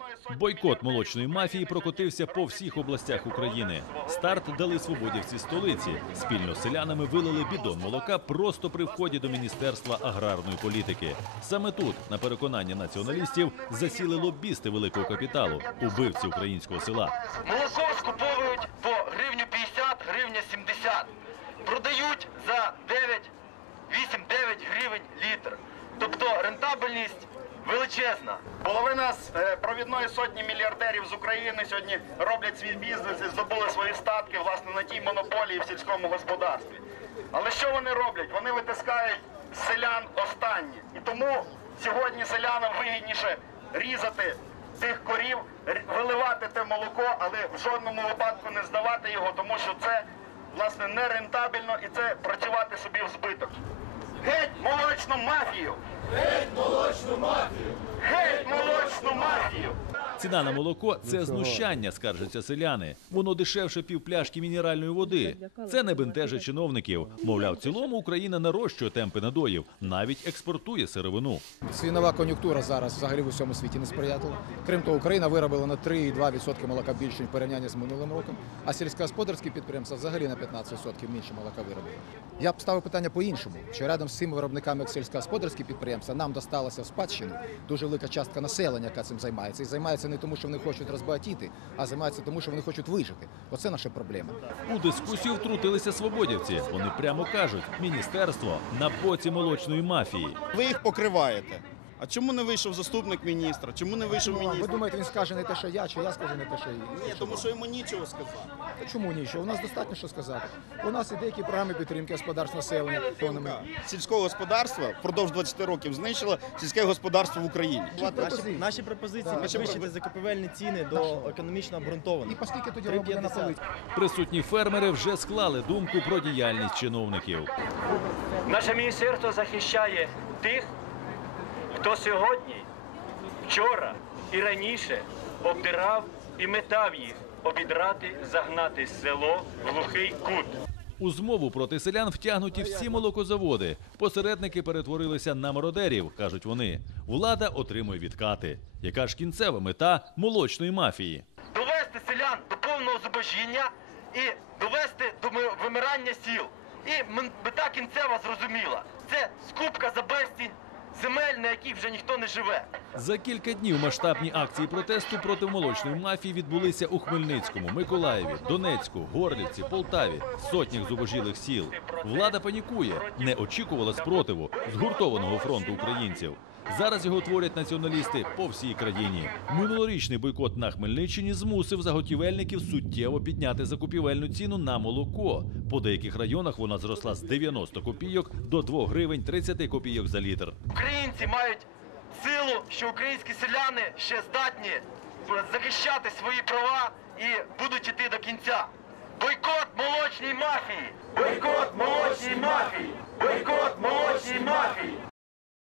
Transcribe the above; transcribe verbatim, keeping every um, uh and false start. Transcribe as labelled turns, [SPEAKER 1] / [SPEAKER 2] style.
[SPEAKER 1] Бойкот молочної мафії прокотився по всіх областях України. Старт дали свободівці столиці. Спільно з селянами вилили бідон молока просто при вході до Міністерства аграрної політики. Саме тут, на переконання націоналістів, засіли лобісти великого капіталу, убивці українського села.
[SPEAKER 2] Молоко скуповують по гривню п'ятдесят, гривня сімдесят. Продають за вісім-дев'ять гривень літр. Тобто рентабельність величезна.
[SPEAKER 3] Половина з е, провідної сотні мільярдерів з України сьогодні роблять свій бізнес і здобули свої статки, власне, на тій монополії в сільському господарстві. Але що вони роблять? Вони витискають з селян останні. І тому сьогодні селянам вигідніше різати цих корів, виливати те молоко, але в жодному випадку не здавати його, тому що це, власне, не рентабельно і це працювати собі в збиток. Геть молочну мафію! Геть молочну мафію! Геть молочну мафію!
[SPEAKER 1] Ціна на молоко – це знущання, скаржаться селяни. Воно дешевше півпляшки мінеральної води. Це не бентежить чиновників. Мовляв, в цілому Україна нарощує темпи надоїв, навіть експортує сировину.
[SPEAKER 4] Свінова кон'юнктура зараз взагалі в усьому світі не сприятлива. Крім того, Україна виробила на три цілих два відсотки молока більше в порівнянні з минулим роком, а сільськогосподарські підприємства взагалі на п'ятнадцять відсотків менше молока виробили. Я б ставив питання по-іншому, що рядом з цими виробниками, як сільськогосподарські підприємства, нам досталася в спадщину дуже велика частка населення, яка цим займається. І займається не тому, що вони хочуть розбагатіти, а займаються тому, що вони хочуть вижити. Оце наша проблема.
[SPEAKER 1] У дискусію втрутилися свободівці. Вони прямо кажуть, міністерство на боці молочної мафії.
[SPEAKER 5] Ви їх покриваєте. А чому не вийшов заступник міністра? Чому не вийшов
[SPEAKER 4] Ви
[SPEAKER 5] міністр?
[SPEAKER 4] думаєте, він скаже не те, що я, чи я скажу не те, що я?
[SPEAKER 5] Ні, тому що йому нічого сказати.
[SPEAKER 4] Чому нічого? У нас достатньо що сказати. У нас є деякі програми підтримки господарств населення.
[SPEAKER 5] Сільського господарства впродовж двадцяти років знищило сільське господарство в Україні.
[SPEAKER 6] Наші, наші пропозиції
[SPEAKER 4] Да.
[SPEAKER 6] підвищити закупівельні ціни до економічно обґрунтованих.
[SPEAKER 4] І оскільки тоді воно буде напалить?
[SPEAKER 1] Присутні фермери вже склали думку про діяльність чиновників.
[SPEAKER 2] Наше міністерство захищає тих, хто сьогодні, вчора і раніше обдирав і метав їх обідрати, загнати село в глухий кут.
[SPEAKER 1] У змову проти селян втягнуті всі молокозаводи. Посередники перетворилися на мародерів, кажуть вони. Влада отримує відкати. Яка ж кінцева мета молочної мафії?
[SPEAKER 2] Довести селян до повного зубожіння і довести до вимирання сіл. І мета кінцева зрозуміла. Це скупка за безцінь земель, на яких вже ніхто не живе.
[SPEAKER 1] За кілька днів масштабні акції протесту проти молочної мафії відбулися у Хмельницькому, Миколаєві, Донецьку, Горлівці, Полтаві, сотнях зубожілих сіл. Влада панікує, не очікувала спротиву згуртованого фронту українців. Зараз його творять націоналісти по всій країні. Минулорічний бойкот на Хмельниччині змусив заготівельників суттєво підняти закупівельну ціну на молоко. По деяких районах вона зросла з дев'яноста копійок до двох гривень тридцяти копійок за літр.
[SPEAKER 2] Українці мають силу, що українські селяни ще здатні захищати свої права і будуть іти до кінця. Бойкот молочній мафії! Бойкот молочній мафії! Бойкот молочній мафії!